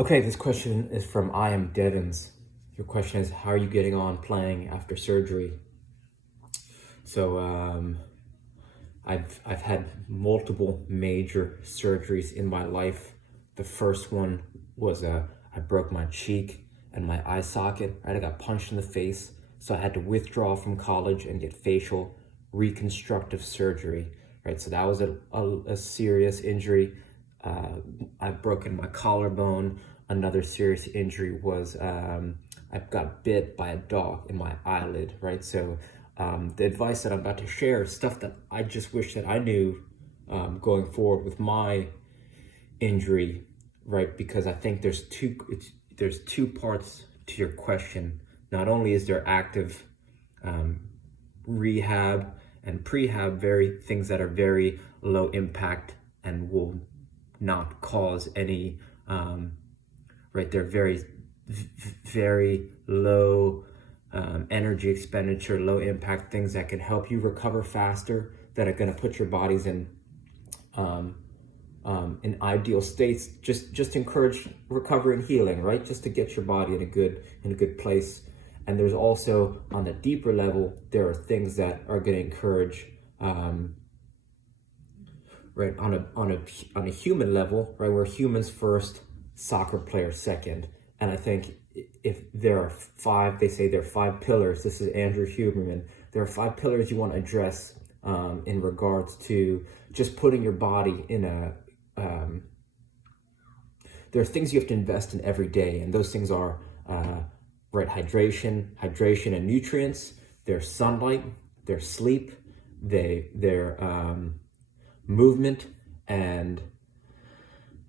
Okay, this question is from I am Devins. Your question is, how are you getting on playing after surgery? So, I've had multiple major surgeries in my life. The first one was I broke my cheek and my eye socket. Right, I got punched in the face, so I had to withdraw from college and get facial reconstructive surgery. Right, so that was a serious injury. I've broken my collarbone. Another serious injury was I got bit by a dog in my eyelid, right? So the advice that I'm about to share is stuff that I just wish that I knew going forward with my injury, right? Because I think there's two parts to your question. Not only is there active rehab and prehab, very things that are very low impact and will not cause any right, they're very low energy expenditure, low impact things that can help you recover faster, that are going to put your bodies in ideal states. Just encourage recovery and healing, right? Just to get your body in a good place. And there's also, on the deeper level, there are things that are going to encourage right, on a human level, right? We're humans first, soccer players second. And I think if there are five, they say there are five pillars. This is Andrew Huberman. There are five pillars you want to address in regards to just putting your body in a. There are things you have to invest in every day, and those things are right, hydration and nutrients. There's sunlight. There's sleep. They're movement and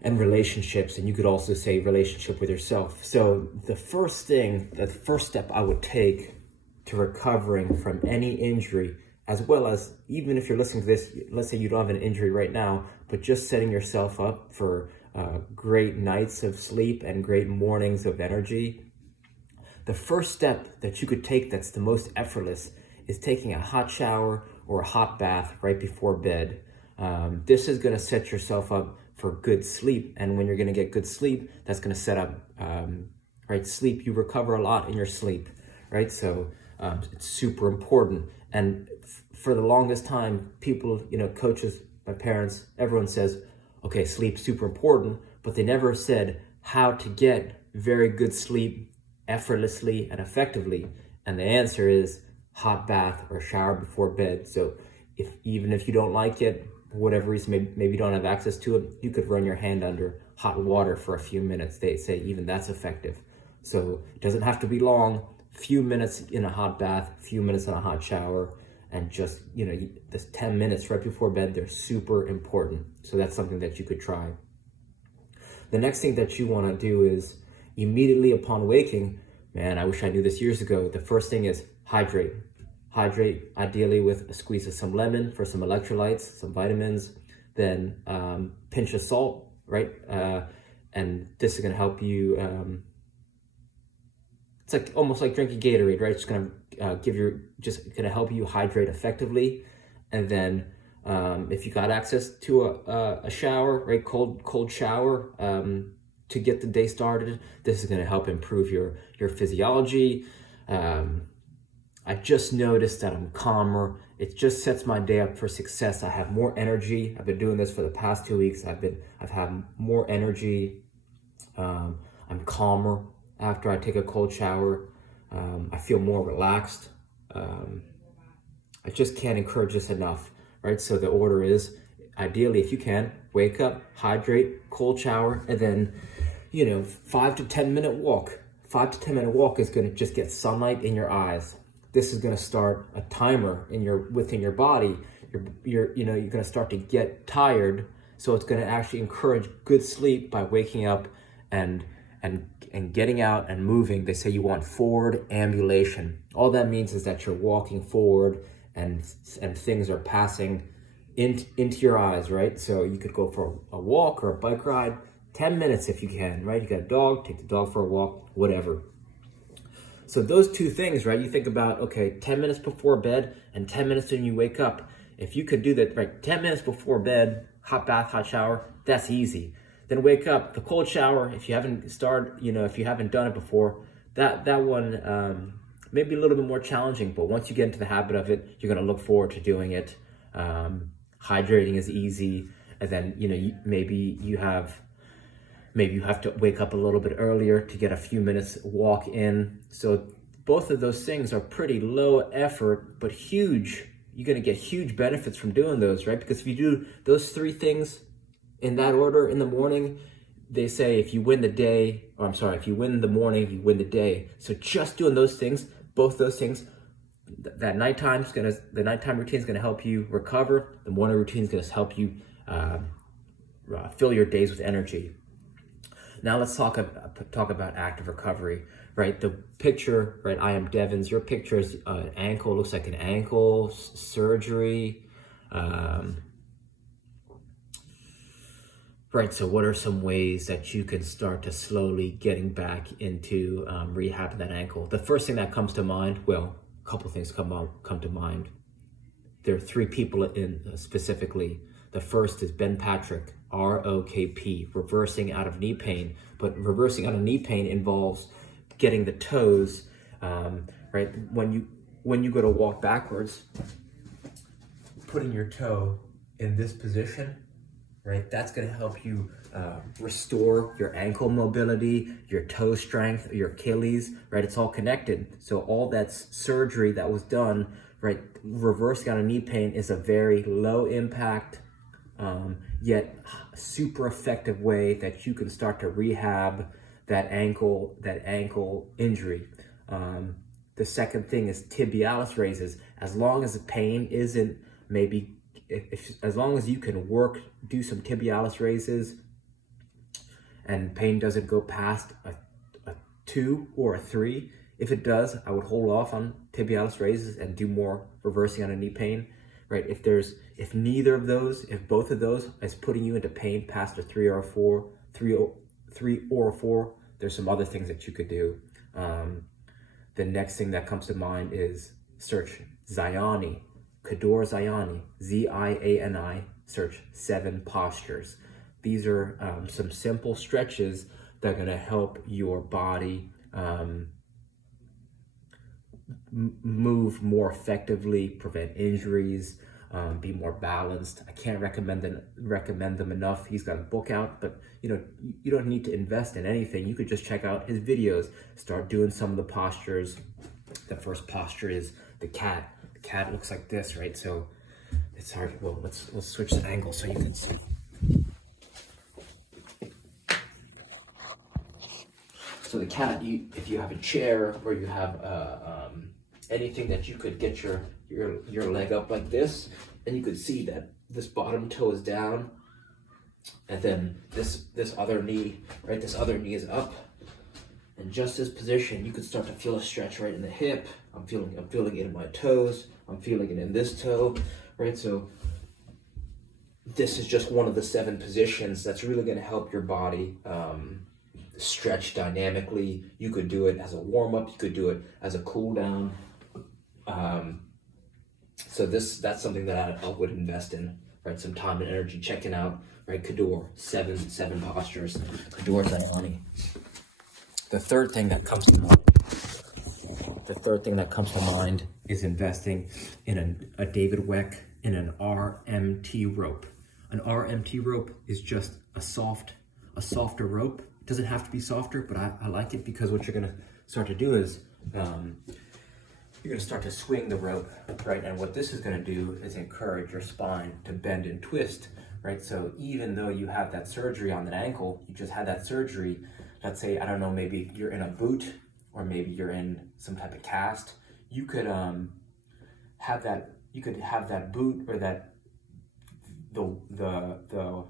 relationships, and you could also say relationship with yourself. So the first step I would take to recovering from any injury, as well as, even if you're listening to this, let's say you don't have an injury right now, but just setting yourself up for great nights of sleep and great mornings of energy. The first step that you could take that's the most effortless is taking a hot shower or a hot bath right before bed. This is going to set yourself up for good sleep, and when you're going to get good sleep, that's going to set up right, sleep. You recover a lot in your sleep, right? So it's super important. And for the longest time, people, coaches, my parents, everyone says, okay, sleep's super important, but they never said how to get very good sleep effortlessly and effectively. And the answer is hot bath or shower before bed. So even if you don't like it, for whatever reason, maybe you don't have access to it, you could run your hand under hot water for a few minutes. They say even that's effective. So it doesn't have to be long. Few minutes in a hot bath, few minutes in a hot shower, and just, this 10 minutes right before bed, they're super important. So that's something that you could try. The next thing that you want to do is immediately upon waking, man, I wish I knew this years ago. The first thing is hydrate. Hydrate, ideally with a squeeze of some lemon for some electrolytes, some vitamins, then pinch of salt, right? And this is going to help you. It's like almost like drinking Gatorade, right? It's going to help you hydrate effectively. And then if you got access to a shower, right, cold shower to get the day started, this is going to help improve your physiology. I just noticed that I'm calmer. It just sets my day up for success. I have more energy. I've been doing this for the past 2 weeks. I've had more energy. I'm calmer after I take a cold shower. I feel more relaxed. I just can't encourage this enough, right? So the order is, ideally, if you can, wake up, hydrate, cold shower, and then, 5 to 10 minute walk. 5 to 10 minute walk is going to just get sunlight in your eyes. This is going to start a timer within your body. You're going to start to get tired, so it's going to actually encourage good sleep by waking up and getting out and moving. They say you want forward ambulation. All that means is that you're walking forward and things are passing into your eyes, right? So you could go for a walk or a bike ride, 10 minutes if you can, right? You got a dog, take the dog for a walk, whatever. So those two things, right? You think about, okay, 10 minutes before bed and 10 minutes when you wake up. If you could do that, right, 10 minutes before bed, hot bath, hot shower, that's easy. Then wake up. The cold shower, if you haven't started, if you haven't done it before, that one may be a little bit more challenging, but once you get into the habit of it, you're going to look forward to doing it. Hydrating is easy, and then maybe you have to wake up a little bit earlier to get a few minutes walk in. So both of those things are pretty low effort, but huge. You're going to get huge benefits from doing those, right? Because if you do those 3 things in that order in the morning, they say if you win the day, if you win the morning, you win the day. So just doing those things, both those things, the nighttime routine is going to help you recover. The morning routine is going to help you fill your days with energy. Now let's talk about active recovery, right? The picture, right? I am Devin's. Your picture is an ankle. Looks like an ankle surgery. Right. So what are some ways that you can start to slowly getting back into rehabbing that ankle? The first thing that comes to mind, well, a couple of things come to mind. There are 3 people specifically. The first is Ben Patrick, ROKP, reversing out of knee pain. But reversing out of knee pain involves getting the toes, right? When you go to walk backwards, putting your toe in this position, right? That's going to help you restore your ankle mobility, your toe strength, your Achilles, right? It's all connected. So all that surgery that was done, right? Reversing out of knee pain is a very low impact, yet super effective way that you can start to rehab that ankle injury. The second thing is tibialis raises. As long as the pain isn't as long as you can do some tibialis raises and pain doesn't go past a 2 or a 3. If it does, I would hold off on tibialis raises and do more reversing out of knee pain, right? If both of those is putting you into pain past a 3 or a 4, 3 or a 4, there's some other things that you could do. The next thing that comes to mind is search Ziani, Kador Ziani, Ziani, search 7 postures. These are some simple stretches that are going to help your body move more effectively, prevent injuries, be more balanced. I can't recommend them enough. He's got a book out, but you don't need to invest in anything. You could just check out his videos, start doing some of the postures. The first posture is the cat. The cat looks like this, right? So it's hard. Well, let's switch the angle so you can see. So the cat, if you have a chair or you have anything that you could get your leg up like this, and you could see that this bottom toe is down, and then this other knee, right? This other knee is up, and just this position, you could start to feel a stretch right in the hip. I'm feeling it in my toes. I'm feeling it in this toe, right? So this is just one of the 7 positions that's really going to help your body stretch dynamically. You could do it as a warm-up. You could do it as a cool-down. So that's something that I would invest in, right? Some time and energy checking out, right? Kador, 7 postures. Kador Ziani. The third thing that comes to mind is investing in a David Weck in an RMT rope. An RMT rope is just a softer rope. It doesn't have to be softer, but I like it because what you're gonna start to do is you're gonna start to swing the rope, right? And what this is gonna do is encourage your spine to bend and twist, right? So even though you have that surgery on that ankle, you just had that surgery, let's say, I don't know, maybe you're in a boot or maybe you're in some type of cast, you could have that boot or that the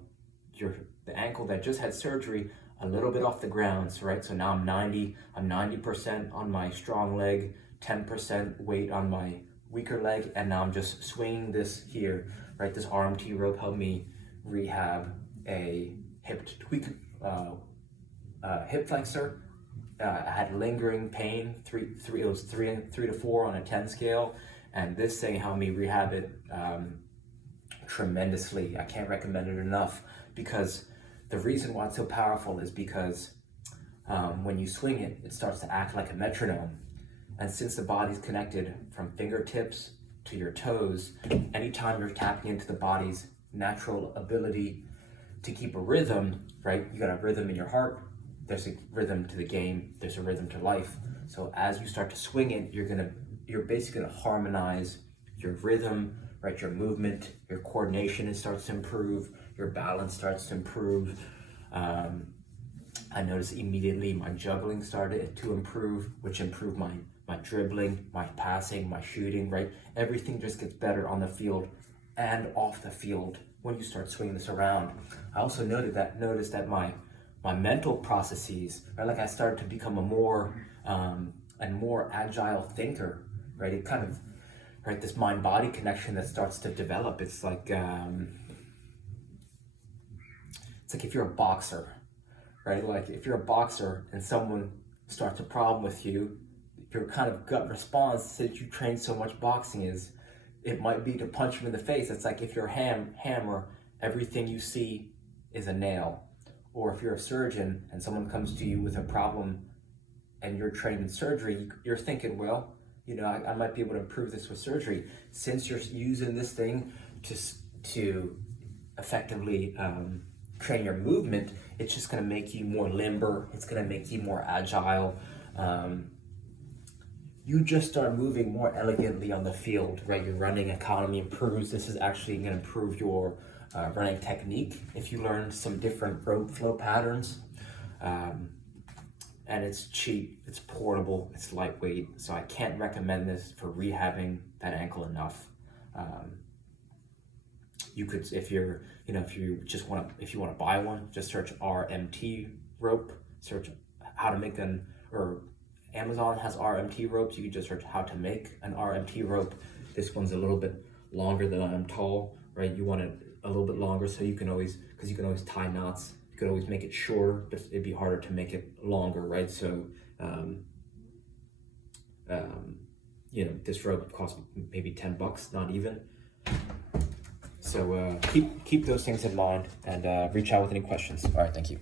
ankle that just had surgery a little bit off the ground, so, right? So now I'm 90% on my strong leg, 10% weight on my weaker leg, and now I'm just swinging this here, right? This RMT rope helped me rehab a hip flexor. I had lingering pain, it was 3 to 4 on a 10 scale, and this thing helped me rehab it tremendously. I can't recommend it enough because The reason why it's so powerful is because when you swing it, it starts to act like a metronome. And since the body's connected from fingertips to your toes, anytime you're tapping into the body's natural ability to keep a rhythm, right? You got a rhythm in your heart, there's a rhythm to the game, there's a rhythm to life. So as you start to swing it, you're basically gonna harmonize your rhythm, right? Your movement, your coordination starts to improve, your balance starts to improve. I noticed immediately my juggling started to improve, which improved my dribbling, my passing, my shooting, right? Everything just gets better on the field and off the field when you start swinging this around. I also noticed that my mental processes, right? Like I started to become a more agile thinker, right? It kind of, right, this mind-body connection that starts to develop. It's like if you're a boxer, right? Like if you're a boxer and someone starts a problem with you, your kind of gut response, since you train so much boxing, is it might be to punch him in the face. It's like if you're a hammer, everything you see is a nail. Or if you're a surgeon and someone comes to you with a problem and you're trained in surgery, you're thinking, well, you know, I might be able to improve this with surgery. Since you're using this thing to effectively train your movement, it's just going to make you more limber. It's going to make you more agile. You just start moving more elegantly on the field, right? Your running economy improves. This is actually going to improve your running technique if you learn some different rope flow patterns. And it's cheap, it's portable, it's lightweight. So I can't recommend this for rehabbing that ankle enough. You could, if you want to buy one, just search RMT rope, search how to make or Amazon has RMT ropes. You can just search how to make an RMT rope. This one's a little bit longer than I'm tall, right? You want it a little bit longer so you can always tie knots. You could always make it shorter, but it'd be harder to make it longer, right? So, this rope costs maybe $10, not even. So keep those things in mind and reach out with any questions. All right, thank you.